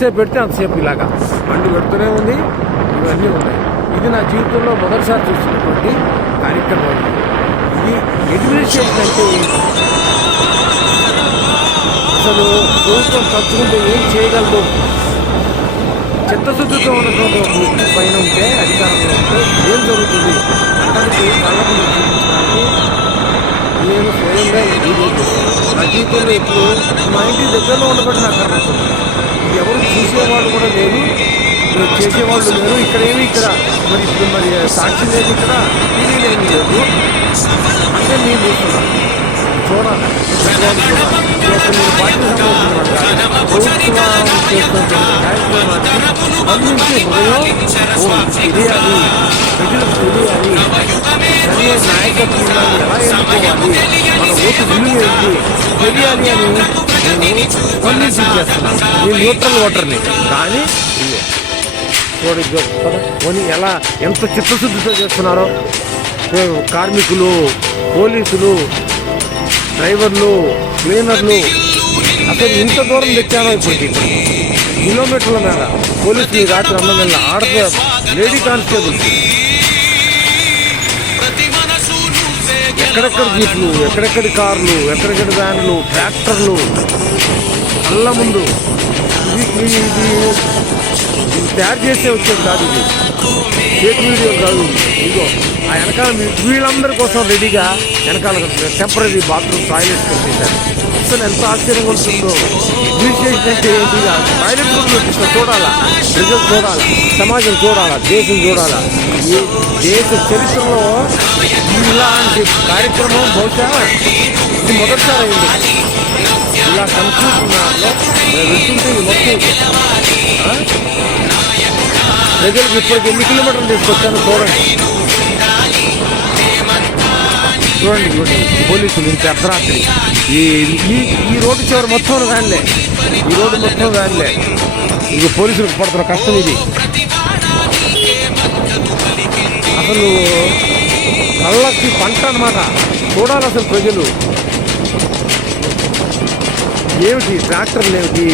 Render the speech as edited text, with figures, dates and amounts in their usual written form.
సేపు పెడితే అంతసేపు ఇలాగా బండి పెడుతూనే ఉంది, ఇవన్నీ ఉన్నాయి. ఇది నా జీవితంలో మొదటిసారి చూస్తున్నటువంటి కార్యక్రమం. ఇది అడ్మినిస్ట్రేషన్ అంటే అసలు ప్రభుత్వం తలుచుకుంటే ఏం చేయగలదు? చిత్తశుద్ధితో ఉన్నటువంటి ఒక పైన ఉంటే, అధికారంలో ఉంటే ఏం జరుగుతుంది అక్కడికి కళ్ళ ముందు చూపించడానికి నేను స్వయంగా నా జీవితంలో ఎప్పుడు మా ఇంటి దగ్గరలో ఉండబడి నాకు అర్థమవుతుంది. ఎవరు చూసేవాళ్ళు కూడా లేరు, చేసేవాళ్ళు లేరు. ఇక్కడ మరి సాక్షి లేదు, ఇక్కడ టీవీ లేని లేదు. అంటే నేను చూస్తున్నాను, చూడాలి. మీరు పార్టీ సంబంధించిన ప్రభుత్వం చేస్తున్నటువంటి కార్యక్రమాన్ని అందించే హృదయం తెలియాలి, ప్రజలకు తెలియాలి. సరైన నాయకత్వాన్ని ఎలా ఎన్నుకోవాలి, మన ఓటు విలువ ఏంటి తెలియాలి అని నేను స్పందించి చేస్తున్నాను. నేను న్యూట్రల్ ఓటర్ని, కానీ చూడండి ఎలా ఎంత చిత్తశుద్ధితో చేస్తున్నారో. కార్మికులు, పోలీసులు, డ్రైవర్లు, క్లీనర్లు అసలు ఇంత దూరం తెచ్చారో ఇప్పటికి కిలోమీటర్ల మీద పోలీసులు రాత్రి అన్నదల్లా లేడీ కానిస్టేబుల్స్ ఎక్కడెక్కడ జీపులు, ఎక్కడెక్కడి కార్లు, ఎక్కడెక్కడి వ్యాన్లు, ట్రాక్టర్లు అల్ల ముందు. ఇది తయారు చేసే వచ్చేది కాదు, ఇది ఫేక్ వీడియో కాదు. ఇదిగో ఆ వెనకాల వీళ్ళందరి కోసం రెడీగా వెనకాల టెంపరీ బాత్రూమ్ టాయిలెట్స్ కట్టేశారు. అసలు ఎంత ఆశ్చర్యంగా ఉంటుందో. అడ్మినిస్ట్రేషన్ అంటే ఏంటి? టాయిలెట్ కూడా చూడాలా, ప్రజలు చూడాలా, సమాజం చూడాలా, దేశం చూడాలా. ఈ దేశ చరిత్రలో ఇలాంటి కార్యక్రమం బహుశా ఇది మొదటిసారి అయింది. ఇలా కన్ఫ్యూజన్లో వెళ్తుంటే మొత్తం ప్రజలకు ఇప్పటికి ఎన్ని కిలోమీటర్లు తీసుకొచ్చాను చూడండి. పోలీసులు ఇంత అర్ధరాత్రి ఈ రోడ్డు చివరి మొత్తం వ్యాన్లే, ఈ రోడ్డు మొత్తం వ్యాన్లే. ఇంక పోలీసులకు పడుతున్న కష్టం ఇది. అసలు కళ్ళకి పంట అన్నమాట. చూడాలి అసలు ప్రజలు. ఏమిటి ట్రాక్టర్లు ఏమిటి?